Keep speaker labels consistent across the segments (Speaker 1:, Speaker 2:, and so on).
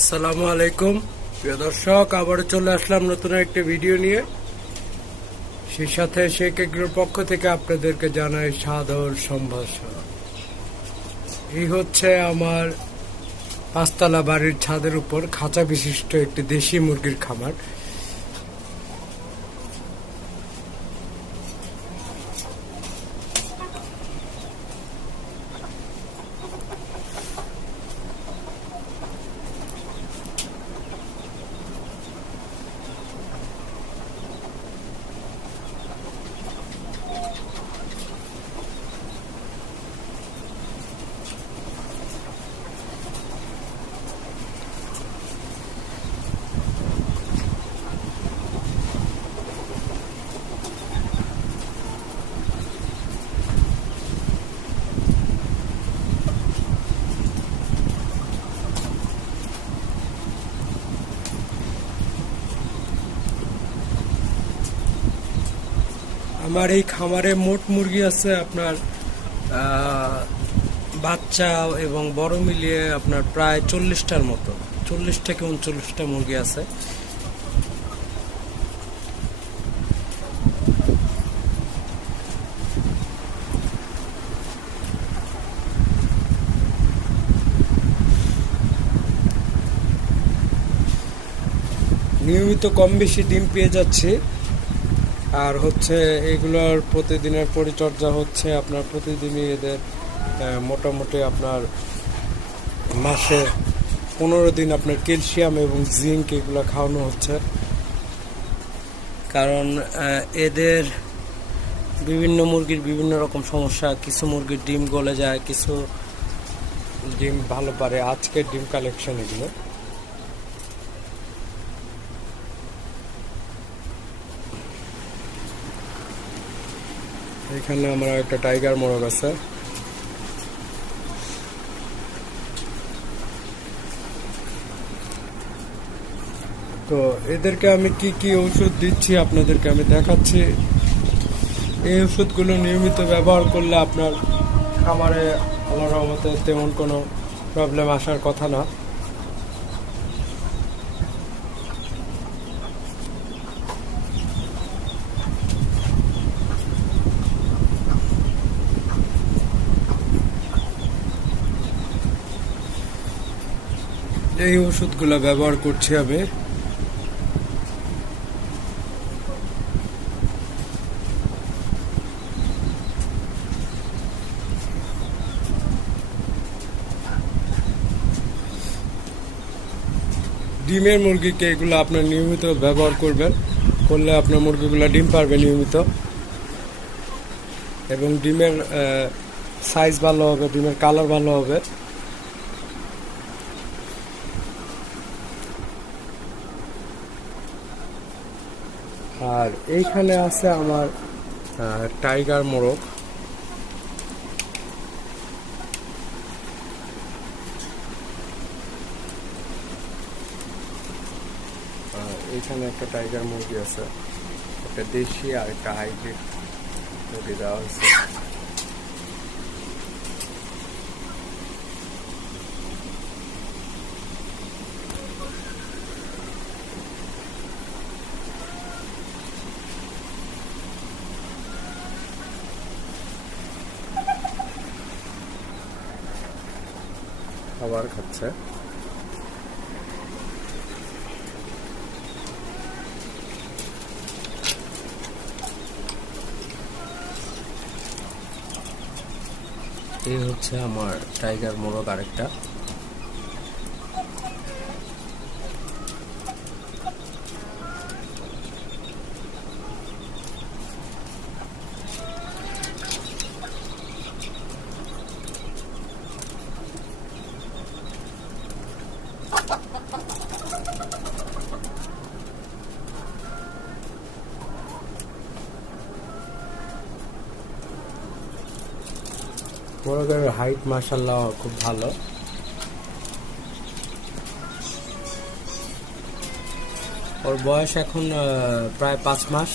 Speaker 1: আসসালামু আলাইকুম। প্রিয় দর্শক, আবারও চলে আসলাম নতুন একটি ভিডিও নিয়ে। সেই সাথে শেখ এগ্রোর পক্ষ থেকে আপনাদেরকে জানাই সাদর সম্ভাষণ। এই হচ্ছে আমার পাঁচতলা বাড়ির ছাদের উপর খাঁচা বিশিষ্ট একটি দেশি মুরগির খামার। আমার এই খামারে মোট মুরগি আছে আপনার বাচ্চা এবং বড় মিলিয়ে আপনার প্রায় চল্লিশটার মতো। চল্লিশ থেকে উনচল্লিশটা মুরগি আছে। নিয়মিত কম বেশি ডিম পেয়ে যাচ্ছি। আর হচ্ছে এগুলোর প্রতিদিনের পরিচর্যা হচ্ছে আপনার প্রতিদিনই এদের মোটামুটি আপনার মাসে পনেরো দিন আপনার ক্যালসিয়াম এবং জিঙ্ক এগুলো খাওয়ানো হচ্ছে। কারণ এদের বিভিন্ন মুরগির বিভিন্ন রকম সমস্যা, কিছু মুরগির ডিম গলে যায়, কিছু ডিম ভালো পারে। আজকের ডিম কালেকশন এগুলো। এখানে আমার একটা টাইগার মোরগ আছে। তো এদেরকে আমি কি কি ওষুধ দিচ্ছি আপনাদেরকে আমি দেখাচ্ছি। এই ওষুধগুলো নিয়মিত ব্যবহার করলে আপনার খামারে আল্লাহ রহমতে তেমন কোনো প্রবলেম আসার কথা না। এই ওষুধগুলো ব্যবহার করছি আমি। ডিমের মুরগিকে এগুলো আপনার নিয়মিত ব্যবহার করবেন, করলে আপনার মুরগিগুলো ডিম পারবে নিয়মিত। এবং ডিমের সাইজ ভালো হবে, ডিমের কালার ভালো হবে। আর এইখানে আছে আমার টাইগার মোরগ এইখানে একটা টাইগার মুরগি আছে, একটা দেশি আর একটা হাইব্রিড মুরগি দেওয়া হয়েছে। খাবার খাচ্ছে। এই হচ্ছে আমার টাইগার মোরগ আরেকটা। মোরগের হাইট মাসাল্লাহ খুব ভালো। ওর বয়স এখন প্রায় পাঁচ মাস।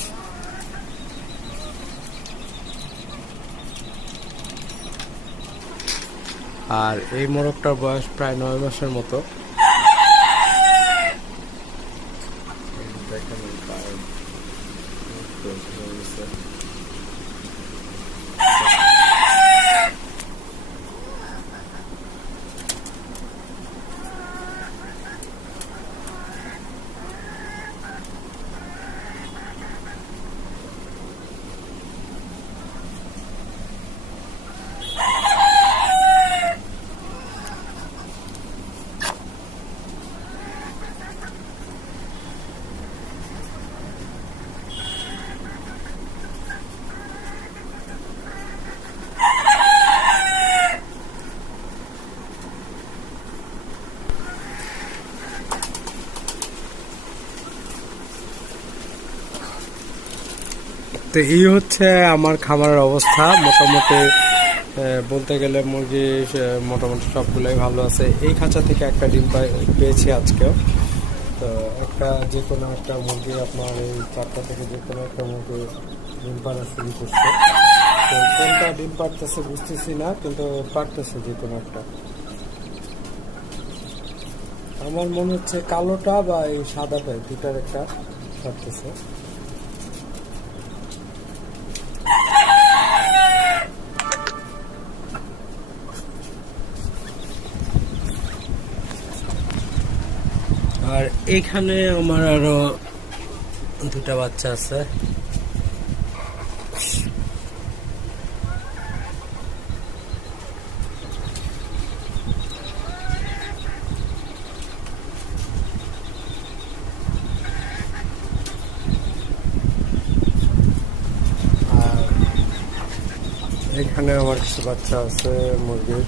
Speaker 1: আর এই মোরগটার বয়স প্রায় নয় মাসের মতো। তো এই হচ্ছে আমার খামারের অবস্থা। মোটামুটি বলতে গেলে মুরগি মোটামুটি সবগুলোই ভালো আছে। এই খাঁচা থেকে একটা ডিম পেয়েছি আজকেও। তো একটা যে কোনো একটা মুরগি আপনার এই চারটা থেকে যে কোনো একটা মুরগি ডিম পাড়া শুরু করছে। তো কোনটা ডিম পাড়তেছে বুঝতেছি না, কিন্তু পারতেছে যে কোনো একটা। আমার মনে হচ্ছে কালোটা বা এই সাদাটা দুটার একটা পারতেছে আর এখানে আমার আরও দুটা বাচ্চা আছে। এখানে আমার কিছু বাচ্চা আছে মুরগির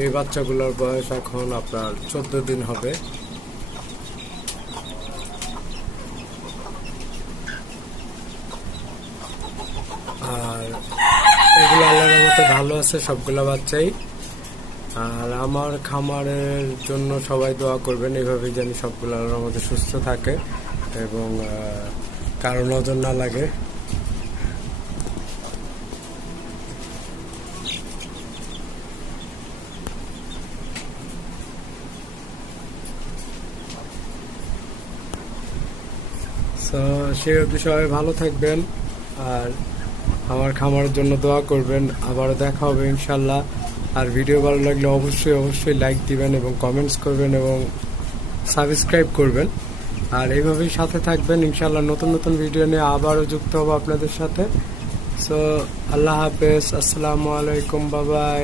Speaker 1: এই বাচ্চাগুলোর বয়স এখন আপনার চোদ্দ দিন হবে। আর এগুলো আল্লাহর মতো ভালো আছে, সবগুলো বাচ্চাই। আর আমার খামারের জন্য সবাই দোয়া করবেন, এভাবে যেন সবগুলো আল্লাহর মধ্যে সুস্থ থাকে এবং কারও নজর না লাগে। তো সেই অবধি সবাই ভালো থাকবেন আর আমার খামারের জন্য দোয়া করবেন। আবারও দেখা হবে ইনশাল্লাহ আর ভিডিও ভালো লাগলে অবশ্যই অবশ্যই লাইক দিবেন এবং কমেন্টস করবেন এবং সাবস্ক্রাইব করবেন। আর এইভাবেই সাথে থাকবেন। ইনশাল্লাহ নতুন নতুন ভিডিও নিয়ে আবারও যুক্ত হব আপনাদের সাথে। সো আল্লাহ হাফেজ। আসসালামু আলাইকুম। বাবাই।